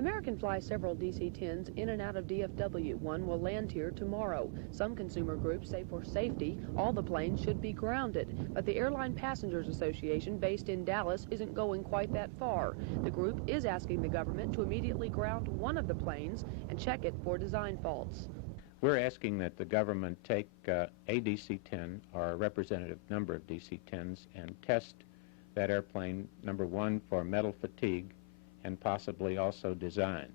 American flies several DC-10s in and out of DFW. One will land here tomorrow. Some consumer groups say for safety, all the planes should be grounded. But the Airline Passengers Association, based in Dallas, isn't going quite that far. The group is asking the government to immediately ground one of the planes and check it for design faults. We're asking that the government take a DC-10 or a representative number of DC-10s and test that airplane, number one, for metal fatigue and possibly also design.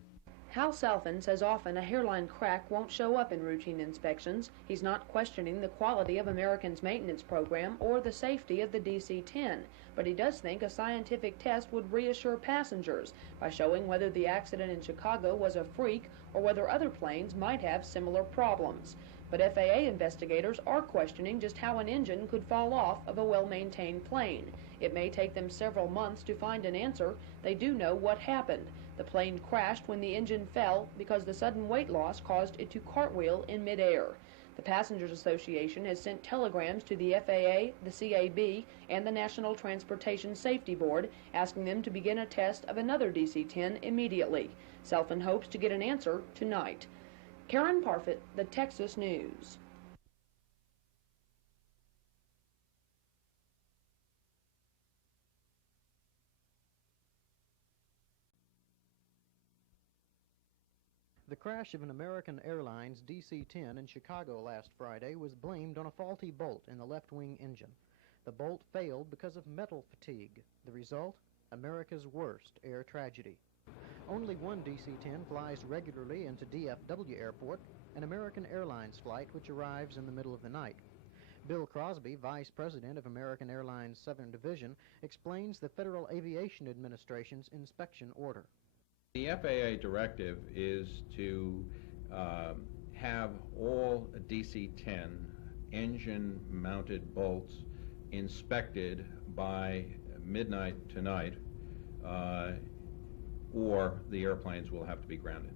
Hal Salfin says often a hairline crack won't show up in routine inspections. He's not questioning the quality of American's maintenance program or the safety of the DC-10, but he does think a scientific test would reassure passengers by showing whether the accident in Chicago was a freak or whether other planes might have similar problems. But FAA investigators are questioning just how an engine could fall off of a well-maintained plane. It may take them several months to find an answer. They do know what happened. The plane crashed when the engine fell because the sudden weight loss caused it to cartwheel in midair. The Passengers Association has sent telegrams to the FAA, the CAB, and the National Transportation Safety Board asking them to begin a test of another DC-10 immediately. Selfin hopes to get an answer tonight. Karen Parfit, the Texas News. The crash of an American Airlines DC-10 in Chicago last Friday was blamed on a faulty bolt in the left-wing engine. The bolt failed because of metal fatigue. The result? America's worst air tragedy. Only one DC-10 flies regularly into DFW Airport, an American Airlines flight which arrives in the middle of the night. Bill Crosby, Vice President of American Airlines Southern Division, explains the Federal Aviation Administration's inspection order. The FAA directive is to have all DC-10 engine-mounted bolts inspected by midnight tonight, or the airplanes will have to be grounded.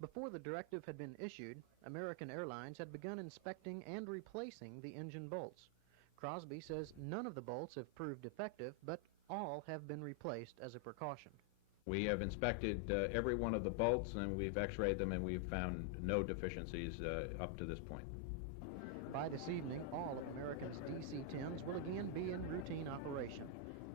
Before the directive had been issued, American Airlines had begun inspecting and replacing the engine bolts. Crosby says none of the bolts have proved defective, but all have been replaced as a precaution. We have inspected every one of the bolts, and we've x-rayed them, and we've found no deficiencies up to this point. By this evening, all of American's DC-10s will again be in routine operation.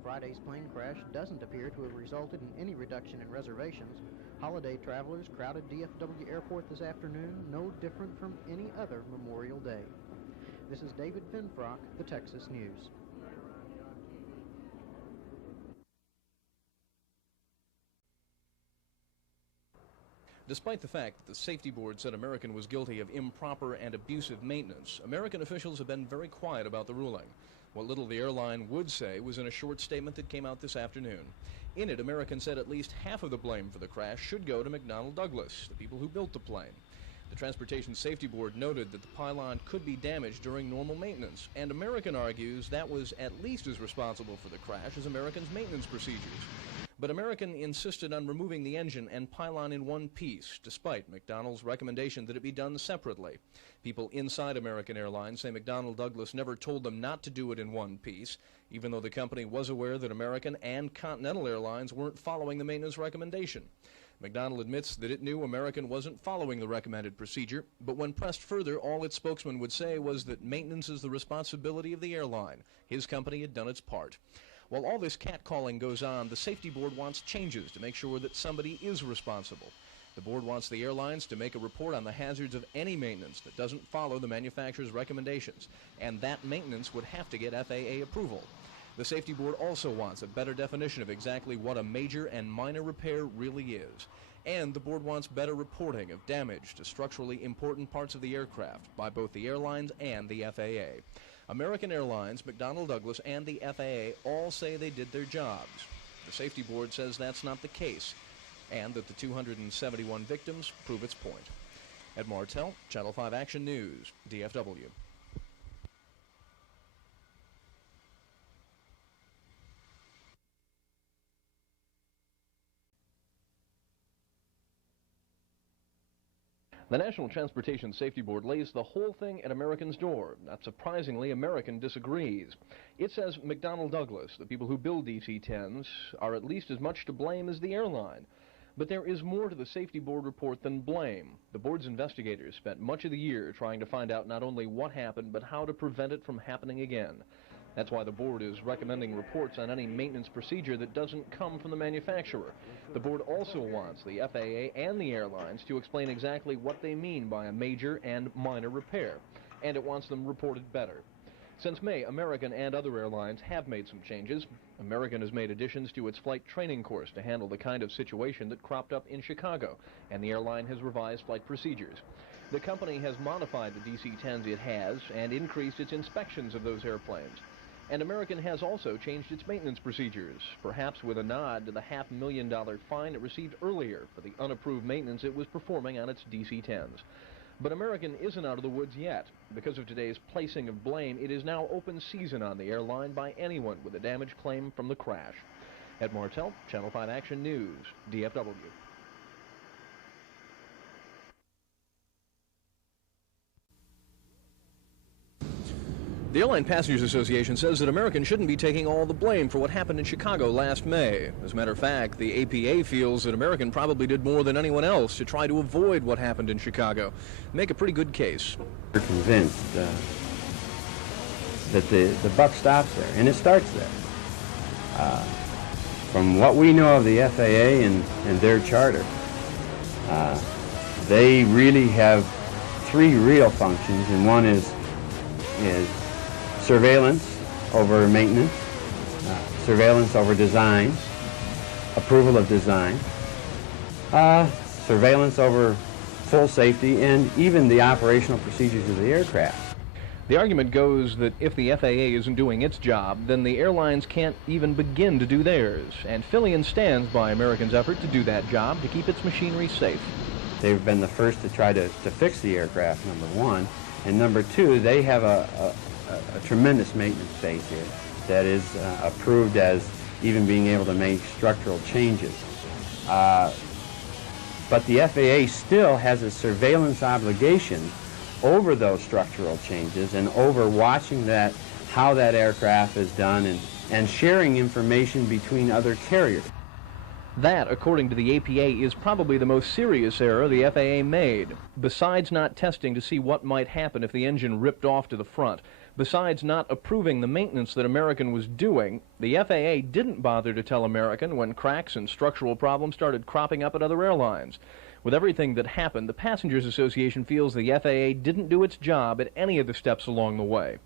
Friday's plane crash doesn't appear to have resulted in any reduction in reservations. Holiday travelers crowded DFW Airport this afternoon, no different from any other Memorial Day. This is David Finfrock, the Texas News. Despite the fact that the safety board said American was guilty of improper and abusive maintenance, American officials have been very quiet about the ruling. What little the airline would say was in a short statement that came out this afternoon. In it, American said at least half of the blame for the crash should go to McDonnell Douglas, the people who built the plane. The Transportation Safety Board noted that the pylon could be damaged during normal maintenance, and American argues that was at least as responsible for the crash as American's maintenance procedures. But American insisted on removing the engine and pylon in one piece, despite McDonnell's recommendation that it be done separately. People inside American Airlines say McDonnell Douglas never told them not to do it in one piece, even though the company was aware that American and Continental Airlines weren't following the maintenance recommendation. McDonnell admits that it knew American wasn't following the recommended procedure, but when pressed further, all its spokesman would say was that maintenance is the responsibility of the airline. His company had done its part. While all this catcalling goes on, the safety board wants changes to make sure that somebody is responsible. The board wants the airlines to make a report on the hazards of any maintenance that doesn't follow the manufacturer's recommendations, and that maintenance would have to get FAA approval. The safety board also wants a better definition of exactly what a major and minor repair really is. And the board wants better reporting of damage to structurally important parts of the aircraft by both the airlines and the FAA. American Airlines, McDonnell Douglas, and the FAA all say they did their jobs. The safety board says that's not the case, and that the 271 victims prove its point. Ed Martell, Channel 5 Action News, DFW. The National Transportation Safety Board lays the whole thing at American's door. Not surprisingly, American disagrees. It says McDonnell Douglas, the people who build DC-10s, are at least as much to blame as the airline. But there is more to the safety board report than blame. The board's investigators spent much of the year trying to find out not only what happened, but how to prevent it from happening again. That's why the board is recommending reports on any maintenance procedure that doesn't come from the manufacturer. The board also wants the FAA and the airlines to explain exactly what they mean by a major and minor repair, and it wants them reported better. Since May, American and other airlines have made some changes. American has made additions to its flight training course to handle the kind of situation that cropped up in Chicago, and the airline has revised flight procedures. The company has modified the DC-10s it has and increased its inspections of those airplanes. And American has also changed its maintenance procedures, perhaps with a nod to the $500,000 fine it received earlier for the unapproved maintenance it was performing on its DC-10s. But American isn't out of the woods yet. Because of today's placing of blame, it is now open season on the airline by anyone with a damage claim from the crash. Ed Martell, Channel 5 Action News, DFW. The Airline Passengers Association says that American shouldn't be taking all the blame for what happened in Chicago last May. As a matter of fact, the APA feels that American probably did more than anyone else to try to avoid what happened in Chicago. Make a pretty good case. We're convinced that the buck stops there, and it starts there. From what we know of the FAA and their charter, they really have three real functions, and one is surveillance over maintenance, surveillance over design, approval of design, surveillance over full safety, and even the operational procedures of the aircraft. The argument goes that if the FAA isn't doing its job, then the airlines can't even begin to do theirs, and Pylon stands by American's effort to do that job to keep its machinery safe. They've been the first to try to fix the aircraft, number one, and number two, they have a tremendous maintenance base here that is approved as even being able to make structural changes. But the FAA still has a surveillance obligation over those structural changes and over watching how that aircraft is done and sharing information between other carriers. That, according to the APA, is probably the most serious error the FAA made. Besides not testing to see what might happen if the engine ripped off to the front, besides not approving the maintenance that American was doing, the FAA didn't bother to tell American when cracks and structural problems started cropping up at other airlines. With everything that happened, the Passengers Association feels the FAA didn't do its job at any of the steps along the way.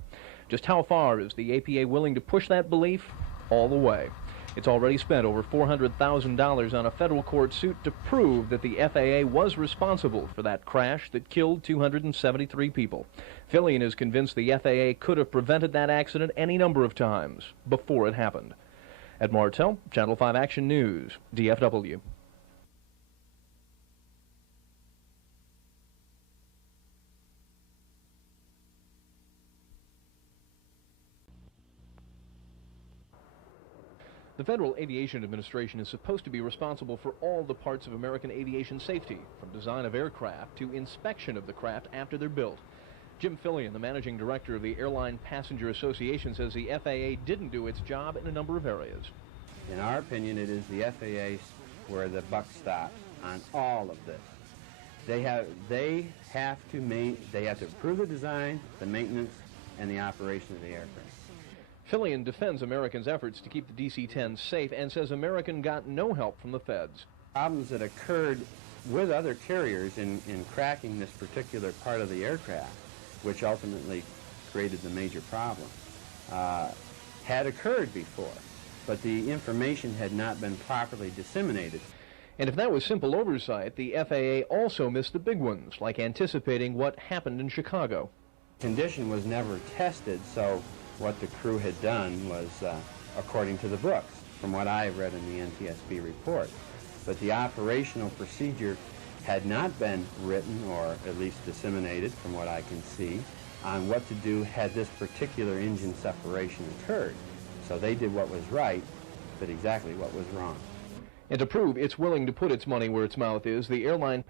Just how far is the APA willing to push that belief? All the way. It's already spent over $400,000 on a federal court suit to prove that the FAA was responsible for that crash that killed 273 people. Pylon is convinced the FAA could have prevented that accident any number of times before it happened. Ed Martell, Channel 5 Action News, DFW. The Federal Aviation Administration is supposed to be responsible for all the parts of American aviation safety, from design of aircraft to inspection of the craft after they're built. Jim Pylon, the managing director of the Airline Passenger Association, says the FAA didn't do its job in a number of areas. In our opinion, it is the FAA where the buck stops on all of this. They have to approve the design, the maintenance, and the operation of the aircraft. Pylon defends American's efforts to keep the DC-10 safe and says American got no help from the feds. Problems that occurred with other carriers in cracking this particular part of the aircraft, which ultimately created the major problem, had occurred before, but the information had not been properly disseminated. And if that was simple oversight, the FAA also missed the big ones, like anticipating what happened in Chicago. Condition was never tested, so what the crew had done was according to the books, from what I read in the NTSB report. But the operational procedure had not been written, or at least disseminated, from what I can see, on what to do had this particular engine separation occurred. So they did what was right, but exactly what was wrong. And to prove it's willing to put its money where its mouth is, the airline